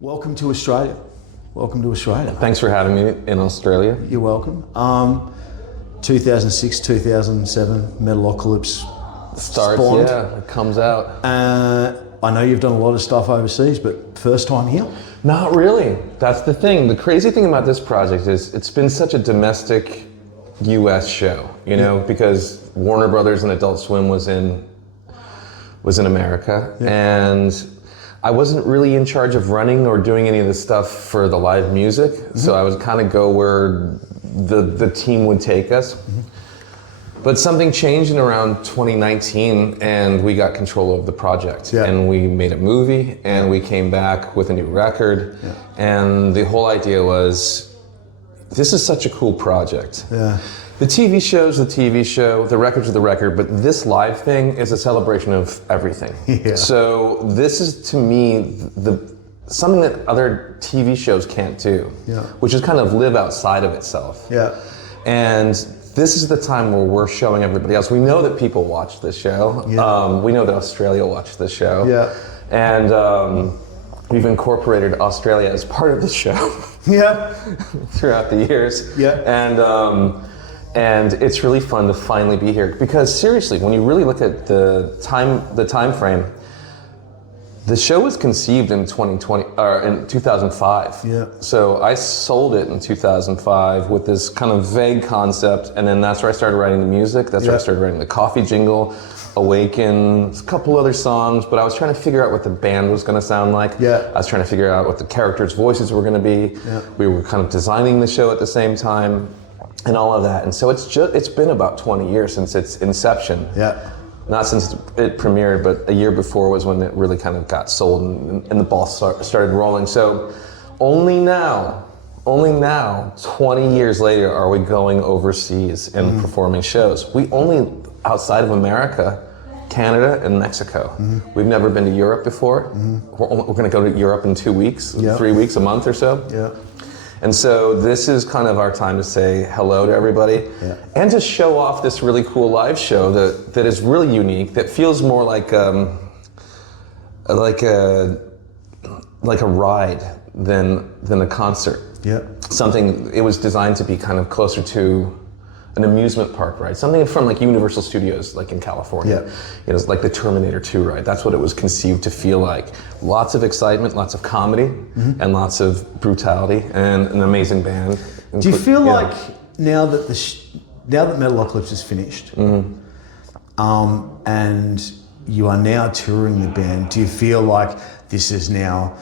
Welcome to Australia. Welcome to Australia. Thanks for having me in Australia. You're welcome. 2006, 2007, Metalocalypse Starts, spawned. yeah, it comes out. I know you've done a lot of stuff overseas, but first time here? Not really. That's the thing. The crazy thing about this project is it's been such a domestic US show, you know, because Warner Brothers and Adult Swim was in America, and I wasn't really in charge of running or doing any of the stuff for the live music, so I would kind of go where the team would take us. But something changed in around 2019, and we got control of the project. And we made a movie, and we came back with a new record. And the whole idea was, this is such a cool project. The TV show's the TV show, the record's the record, but this live thing is a celebration of everything. So this is, to me, something that other TV shows can't do, which is kind of live outside of itself. And this is the time where we're showing everybody else. We know that people watch this show. We know that Australia watched this show. And we've incorporated Australia as part of the show throughout the years. And it's really fun to finally be here, because seriously, when you really look at the time frame, the show was conceived in 2005. So I sold it in 2005 with this kind of vague concept, and then that's where I started writing the music. That's where I started writing the coffee jingle, Awaken, a couple other songs, but I was trying to figure out what the band was going to sound like. I was trying to figure out what the characters' voices were going to be. We were kind of designing the show at the same time, and all of that. And so it's been about 20 years since its inception. Not since it premiered, but a year before was when it really kind of got sold and the ball started rolling. So only now, 20 years later, are we going overseas and performing shows. We only, outside of America, Canada and Mexico. We've never been to Europe before. We're gonna go to Europe in 2 weeks, 3 weeks, a month or so. And so this is kind of our time to say hello to everybody and to show off this really cool live show that is really unique, that feels more like a ride than a concert. Something, it was designed to be kind of closer to an amusement park ride, something from like Universal Studios, like in California. You know, it's like the Terminator 2 ride. That's what it was conceived to feel like. Lots of excitement, lots of comedy, and lots of brutality, and an amazing band. Do you feel like now that Metalocalypse is finished, and you are now touring the band, do you feel like this is now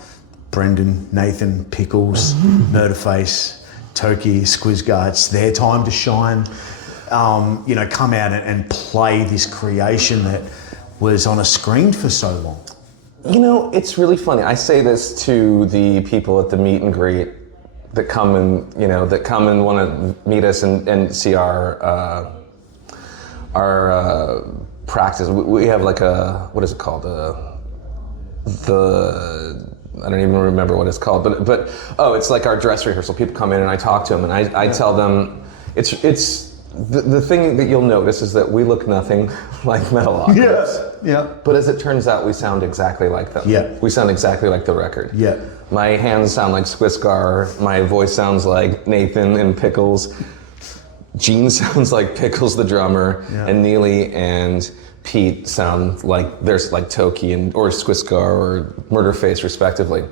Brendon, Nathan, Pickles, Murderface, Toki, Squizgar, it's their time to shine, you know, come out and play this creation that was on a screen for so long? You know, it's really funny. I say this to the people at the meet and greet that come and, you know, want to meet us and see our practice. We have like what is it called? I don't even remember what it's called, but it's like our dress rehearsal. People come in and I talk to them and I tell them, it's the thing that you'll notice is that we look nothing like Metalocalypse. But as it turns out, we sound exactly like them. We sound exactly like the record. My hands sound like Squizgar. My voice sounds like Nathan and Pickles. Gene sounds like Pickles the drummer, and Neely and Pete sound like there's like Toki or Squizgar or Murderface respectively.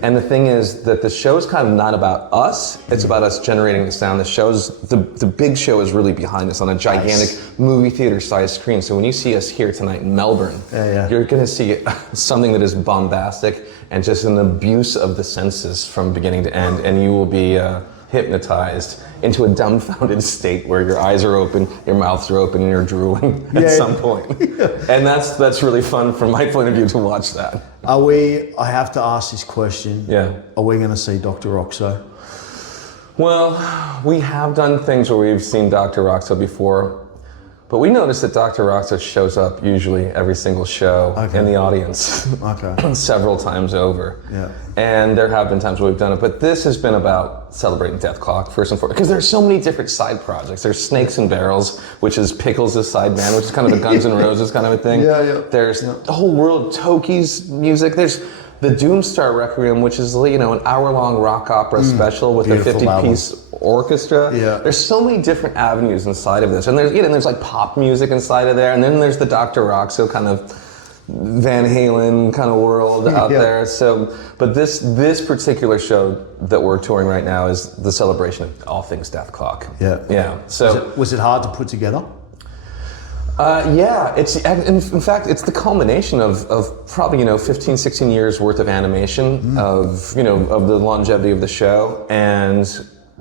And the thing is that the show is kind of not about us, it's about us generating the sound. The big show is really behind us on a gigantic movie theater sized screen. So when you see us here tonight in Melbourne, you're gonna see something that is bombastic and just an abuse of the senses from beginning to end, and you will be hypnotized into a dumbfounded state where your eyes are open, your mouths are open, and you're drooling at some point. And that's really fun from my point of view to watch that. I have to ask this question. Are we going to see Dr. Roxo? Well, we have done things where we've seen Dr. Roxo before, but we noticed that Dr. Roxo shows up usually every single show in the audience several times over. And there have been times where we've done it, but this has been about celebrating DETHKLOK first and foremost, because there's so many different side projects. There's Snakes and Barrels, which is Pickles' side band, which is kind of a Guns N' Roses kind of a thing. There's the whole world of Toki's music. There's the Doomstar Requiem, which is, you know, an hour-long rock opera special with a 50-piece orchestra. Yeah. There's so many different avenues inside of this, and there's, you know, there's like pop music inside of there, and then there's the Dr. Roxo kind of Van Halen kind of world out there. So, but this particular show that we're touring right now is the celebration of all things DETHKLOK. Yeah. Yeah. So was it hard to put together? Yeah, it's in fact it's the culmination of probably, you know, 15, 16 years worth of animation of, you know, of the longevity of the show, and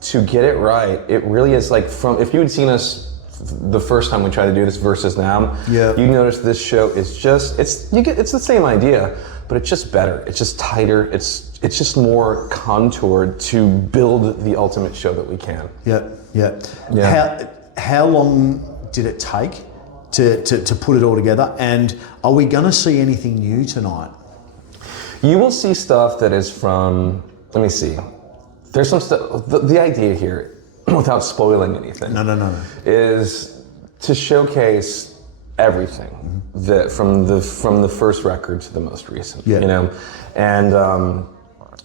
to get it right, it really is like, from, if you had seen us the first time we tried to do this versus now, you notice this show is just, it's the same idea, but it's just better, it's just tighter, it's just more contoured to build the ultimate show that we can. How long did it take to put it all together, and are we going to see anything new tonight? You will see stuff that is from, let me see, there's some stuff, the idea here, without spoiling anything, is to showcase everything that from the first record to the most recent, you know,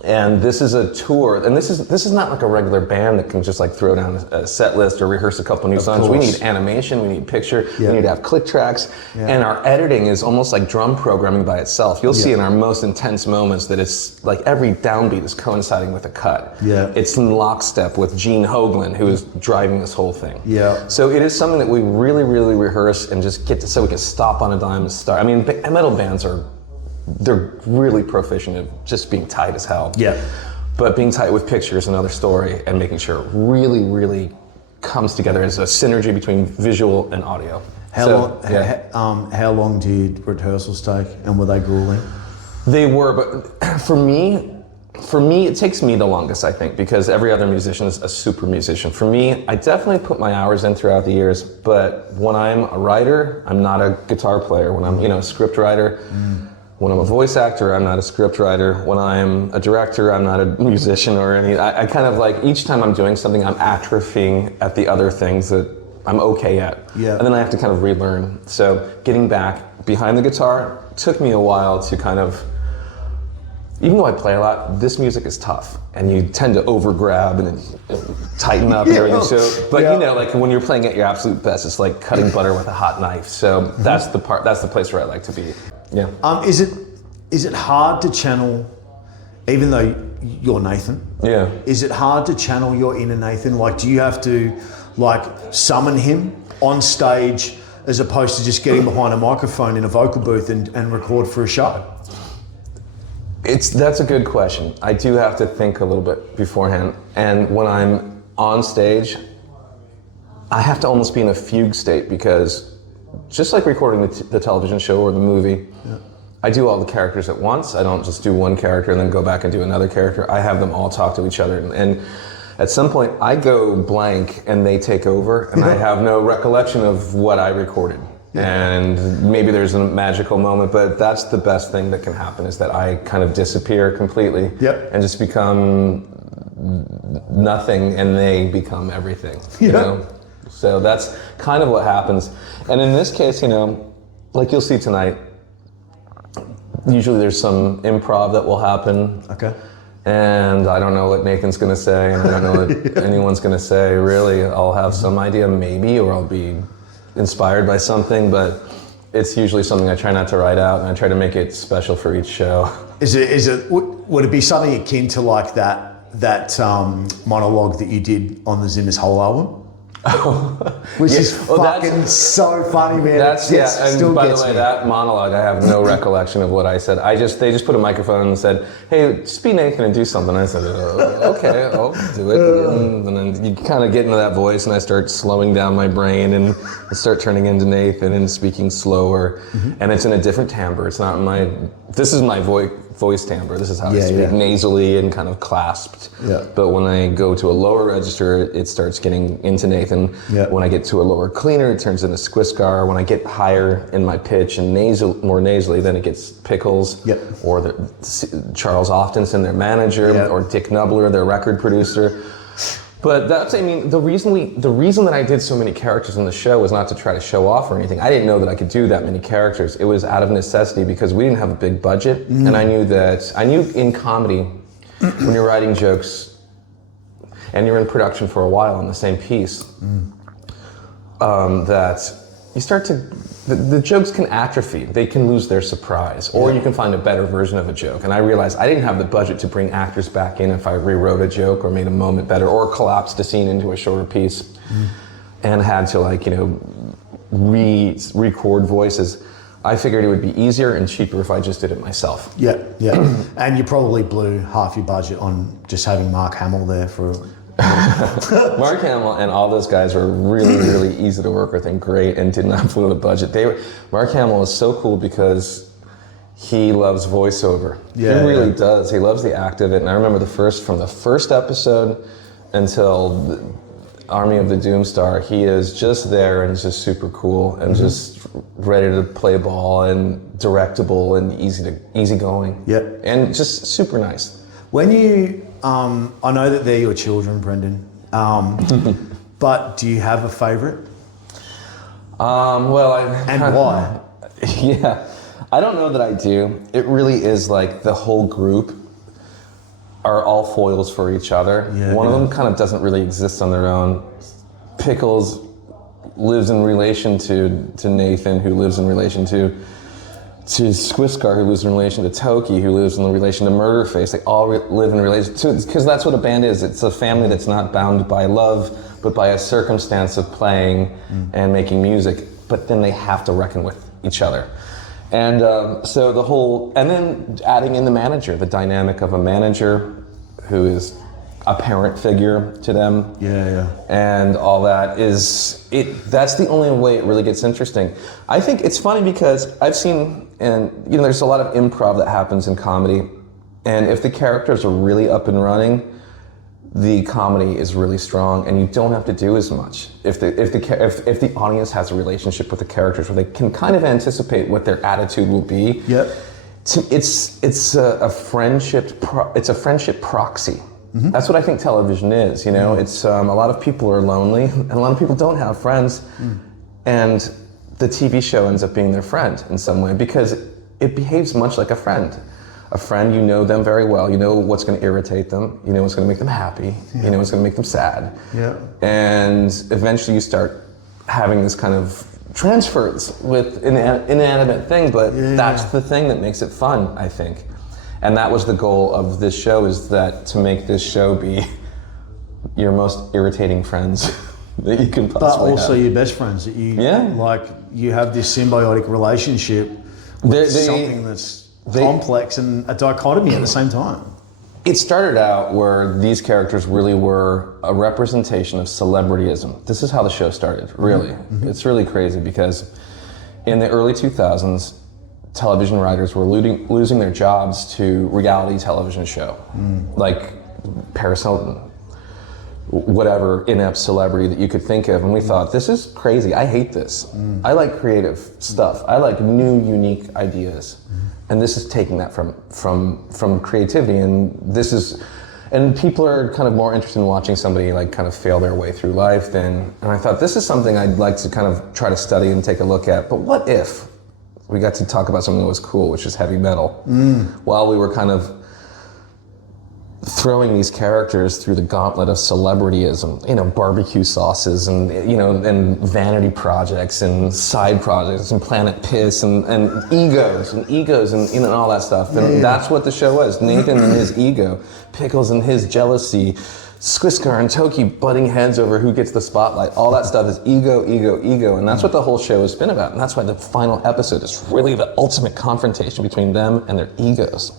and this is a tour, and this is not like a regular band that can just like throw down a set list or rehearse a couple new songs. We need animation, we need picture, we need to have click tracks, and our editing is almost like drum programming by itself. You'll see in our most intense moments that it's like every downbeat is coinciding with a cut. It's in lockstep with Gene Hoglan, who is driving this whole thing. So it is something that we really, really rehearse and just get to, so we can stop on a dime and start. I mean, metal bands they're really proficient at just being tight as hell. But being tight with pictures, another story, and making sure it really, really comes together as a synergy between visual and audio. How long did rehearsals take, and were they grueling? They were, but for me, it takes me the longest, I think, because every other musician is a super musician. For me, I definitely put my hours in throughout the years, but when I'm a writer, I'm not a guitar player. When I'm, you know, a script writer, when I'm a voice actor, I'm not a script writer. When I'm a director, I'm not a musician or any. I kind of like, each time I'm doing something, I'm atrophying at the other things that I'm okay at. And then I have to kind of relearn. So getting back behind the guitar took me a while to kind of, even though I play a lot, this music is tough, and you tend to overgrab and tighten up and everything. So, but you know, like when you're playing at your absolute best, it's like cutting butter with a hot knife. So that's the part. That's the place where I like to be. Is it hard to channel, even though you're Nathan? Is it hard to channel your inner Nathan? Like, do you have to like summon him on stage as opposed to just getting behind a microphone in a vocal booth and record for a show? That's a good question. I do have to think a little bit beforehand, and when I'm on stage, I have to almost be in a fugue state, because just like recording the television show or the movie, I do all the characters at once. I don't just do one character and then go back and do another character. I have them all talk to each other, and at some point I go blank and they take over, and I have no recollection of what I recorded. And maybe there's a magical moment, but that's the best thing that can happen, is that I kind of disappear completely and just become nothing, and they become everything. You know? So that's kind of what happens. And in this case, you know, like you'll see tonight, usually there's some improv that will happen. And I don't know what Nathan's gonna say, and I don't know what anyone's gonna say, really. I'll have some idea, maybe, or I'll be inspired by something, but it's usually something I try not to write out, and I try to make it special for each show. Would it be something akin to like that monologue that you did on the Zimmer's Whole album? Which is fucking so funny, man. And by the way, that monologue, I have no recollection of what I said. They just put a microphone and said, "Hey, just be Nathan and do something." I said, "Okay, I'll do it." And then you kind of get into that voice, and I start slowing down my brain and start turning into Nathan and speaking slower. And it's in a different timbre. It's not this is my voice timbre. This is how I speak, nasally and kind of clasped. But when I go to a lower register, it starts getting into Nathan. When I get to a lower cleaner, it turns into Squiscar. When I get higher in my pitch and more nasally, then it gets Pickles, or Charles Oftenson, their manager, or Dick Nubler, their record producer. But that's, I mean, the reason that I did so many characters in the show was not to try to show off or anything. I didn't know that I could do that many characters. It was out of necessity because we didn't have a big budget, and I knew in comedy, when you're writing jokes, and you're in production for a while on the same piece, that you start to, the jokes can atrophy. They can lose their surprise, or you can find a better version of a joke. And I realized I didn't have the budget to bring actors back in if I rewrote a joke or made a moment better or collapsed a scene into a shorter piece and had to, like, you know, re-record voices. I figured it would be easier and cheaper if I just did it myself. Yeah, yeah. And you probably blew half your budget on just having Mark Hamill there for... Mark Hamill and all those guys were really, really easy to work with and great and did not blow the budget. Mark Hamill is so cool because he loves voiceover. Yeah, he really does. He loves the act of it. And I remember from the first episode until the Army of the Doomstar, he is just there and just super cool and just ready to play ball and directable and easygoing. Yeah. And just super nice. When you, I know that they're your children, Brendon, but do you have a favourite? And why? Yeah, I don't know that I do. It really is like the whole group are all foils for each other. Yeah, One of them kind of doesn't really exist on their own. Pickles lives in relation to Nathan, who lives in relation to Squiscar, who lives in relation to Toki, who lives in relation to Murderface. They all live in relation to, because that's what a band is. It's a family that's not bound by love, but by a circumstance of playing and making music. But then they have to reckon with each other. And so the whole, and then adding in the manager, the dynamic of a manager who is a parent figure to them. Yeah. And all that that's the only way it really gets interesting. I think it's funny because I've seen, and you know, there's a lot of improv that happens in comedy, and if the characters are really up and running, the comedy is really strong, and you don't have to do as much. If the audience has a relationship with the characters where they can kind of anticipate what their attitude will be. Yep. It's a friendship. It's a friendship proxy. That's what I think television is. You know, it's a lot of people are lonely, and a lot of people don't have friends, and the TV show ends up being their friend in some way because it behaves much like a friend. A friend, you know them very well. You know what's going to irritate them. You know what's going to make them happy. You know what's going to make them sad. Yeah. And eventually you start having this kind of transfers with inanimate thing, but that's the thing that makes it fun, I think. And that was the goal of this show, is that to make this show be your most irritating friends that you can possibly have. But also your best friends that you, like, you have this symbiotic relationship with something that's complex and a dichotomy at the same time. It started out where these characters really were a representation of celebrityism. This is how the show started, really. It's really crazy because in the early 2000s, television writers were losing their jobs to reality television show, like Paris Hilton, whatever inept celebrity that you could think of, and we thought, this is crazy, I hate this. I like creative stuff, I like new, unique ideas. And this is taking that from creativity, and people are kind of more interested in watching somebody like kind of fail their way through life and I thought, this is something I'd like to kind of try to study and take a look at, but what if we got to talk about something that was cool, which is heavy metal, while we were kind of throwing these characters through the gauntlet of celebrityism, you know, barbecue sauces and, you know, and vanity projects and side projects and Planet Piss and egos and, you know, and all that stuff. And that's what the show was. Nathan and his ego, Pickles and his jealousy, Squiscar and Toki butting heads over who gets the spotlight. All that stuff is ego, ego, ego. And that's what the whole show has been about. And that's why the final episode is really the ultimate confrontation between them and their egos.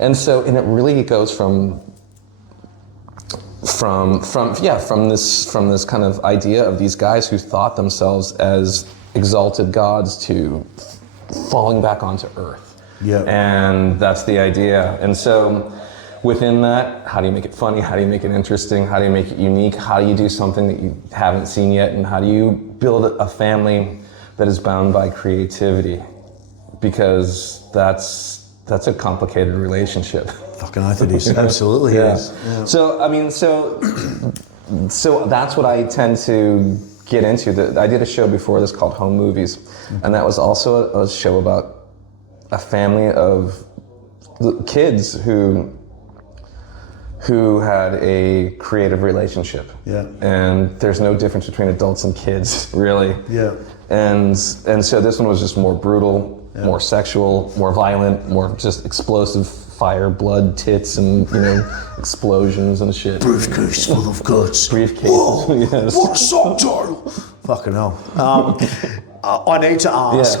And so, and it really goes from this kind of idea of these guys who thought themselves as exalted gods to falling back onto earth. Yeah. And that's the idea. And so within that, how do you make it funny? How do you make it interesting? How do you make it unique? How do you do something that you haven't seen yet? And how do you build a family that is bound by creativity? Because that's a complicated relationship. Fucking oath it is. Absolutely is. Yeah. So, I mean, so so that's what I tend to get into. I did a show before this called Home Movies, and that was also a show about a family of kids who had a creative relationship. Yeah. And there's no difference between adults and kids, really. Yeah. And so this one was just more brutal, more sexual, more violent, more just explosive fire, blood, tits, and explosions and shit. Briefcase full of guts. Briefcase. Whoa, yes. what a song title! Fucking hell. I need to ask.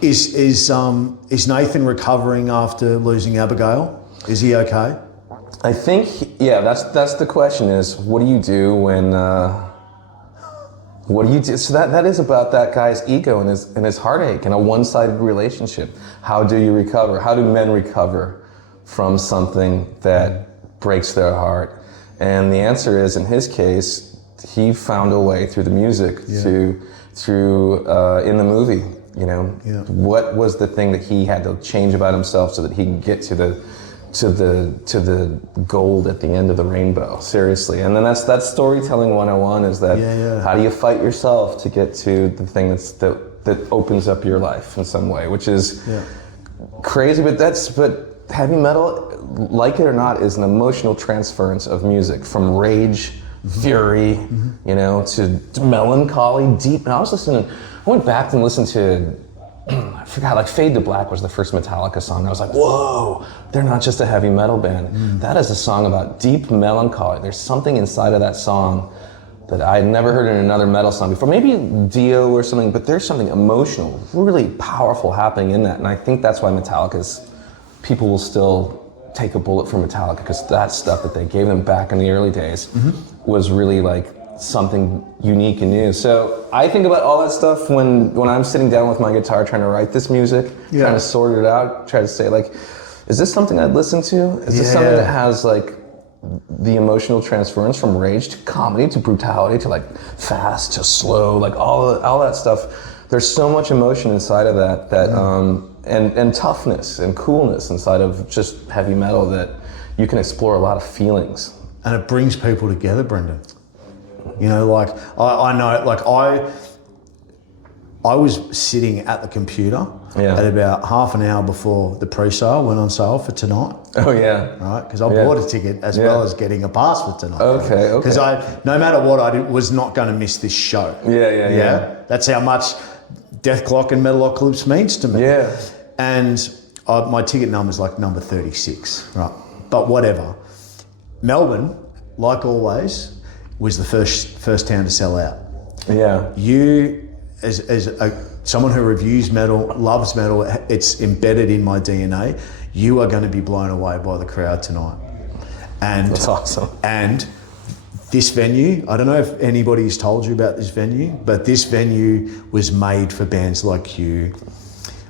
Is Nathan recovering after losing Abigail? Is he okay? I think, that's the question is, what do you do when, what do you do? So that is about that guy's ego and his heartache and a one-sided relationship. How do you recover? How do men recover from something that breaks their heart? And the answer is, in his case, he found a way through the music, through in the movie, what was the thing that he had to change about himself so that he could get to the gold at the end of the rainbow, seriously. And then that's storytelling 101 is that how do you fight yourself to get to the thing that opens up your life in some way, which is crazy, but heavy metal, like it or not, is an emotional transference of music from rage, fury, to melancholy, deep. And I went back and listened to, I forgot, like Fade to Black was the first Metallica song. And I was like, whoa, they're not just a heavy metal band. That is a song about deep melancholy. There's something inside of that song that I had never heard in another metal song before. Maybe Dio or something, but there's something emotional, really powerful happening in that. And I think that's why people will still take a bullet for Metallica, because that stuff that they gave them back in the early days was really like something unique and new. So I think about all that stuff when I'm sitting down with my guitar trying to write this music, trying to sort it out, try to say like, is this something I'd listen to? Is this something that has like the emotional transference from rage to comedy to brutality to like fast to slow, like all that stuff. There's so much emotion inside of that and toughness and coolness inside of just heavy metal that you can explore a lot of feelings. And it brings people together, Brendon. Like I know, like I was sitting at the computer at about half an hour before the pre-sale went on sale for tonight. Oh yeah. Right, because I bought a ticket as well as getting a pass for tonight. Okay. Because no matter what I did, was not going to miss this show. Yeah. That's how much DETHKLOK and Metalocalypse means to me. Yeah. And my ticket number's like number 36, right? But whatever. Melbourne, like always, was the first town to sell out. Yeah. You, as someone who reviews metal, loves metal, it's embedded in my DNA. You are going to be blown away by the crowd tonight. And that's awesome. And this venue, I don't know if anybody's told you about this venue, but this venue was made for bands like you.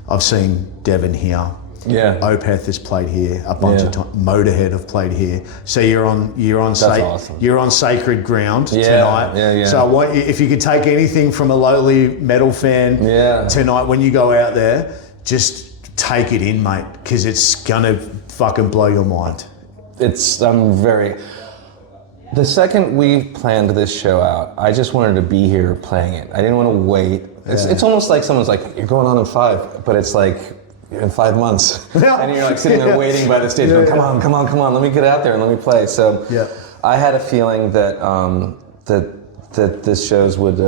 I've seen Devon here. Yeah. Opeth has played here a bunch of times. Motorhead have played here. So you're on awesome. You're on sacred ground tonight. Yeah. So if you could take anything from a lowly metal fan tonight when you go out there, just take it in, mate, because it's gonna fucking blow your mind. The second we planned this show out, I just wanted to be here playing it. I didn't want to wait. It's almost like someone's like, you're going on in 5, but it's like, you're in 5 months. And you're like sitting there waiting by the stage going, come on, let me get out there and let me play. So I had a feeling that that this shows would,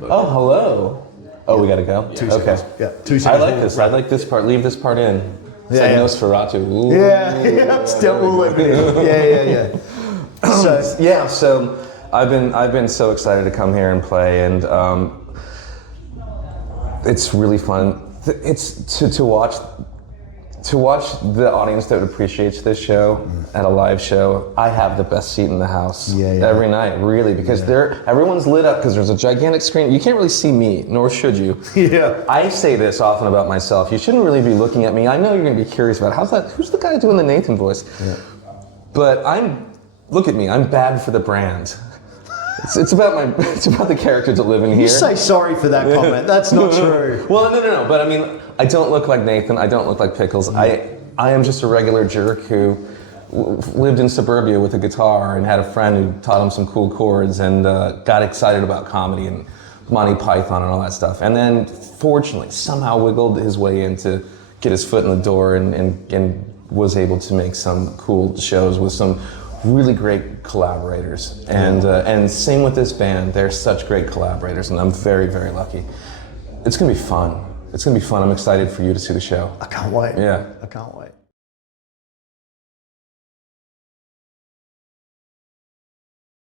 hello. Oh, we gotta go? 2 seconds. Okay. Yeah, 2 seconds. I like this. I like this part. Leave this part in. It's like Nosferatu. Ooh. Yeah. Still we'll leave it in. Yeah. So I've been so excited to come here and play, and it's really fun. It's to watch the audience that appreciates this show at a live show. I have the best seat in the house every night, really, because everyone's lit up because there's a gigantic screen. You can't really see me, nor should you. Yeah. I say this often about myself. You shouldn't really be looking at me. I know you're going to be curious about who's the guy doing the Nathan voice? Yeah. But look at me. I'm bad for the brand. It's about the character living here. You say sorry for that comment. That's not true. Well, no. But I mean, I don't look like Nathan. I don't look like Pickles. I am just a regular jerk who lived in suburbia with a guitar and had a friend who taught him some cool chords and got excited about comedy and Monty Python and all that stuff. And then fortunately somehow wiggled his way in to get his foot in the door and was able to make some cool shows with some really great collaborators. And same with this band, they're such great collaborators and I'm very, very lucky. It's gonna be fun. It's gonna be fun. I'm excited for you to see the show. I can't wait. Yeah. I can't wait.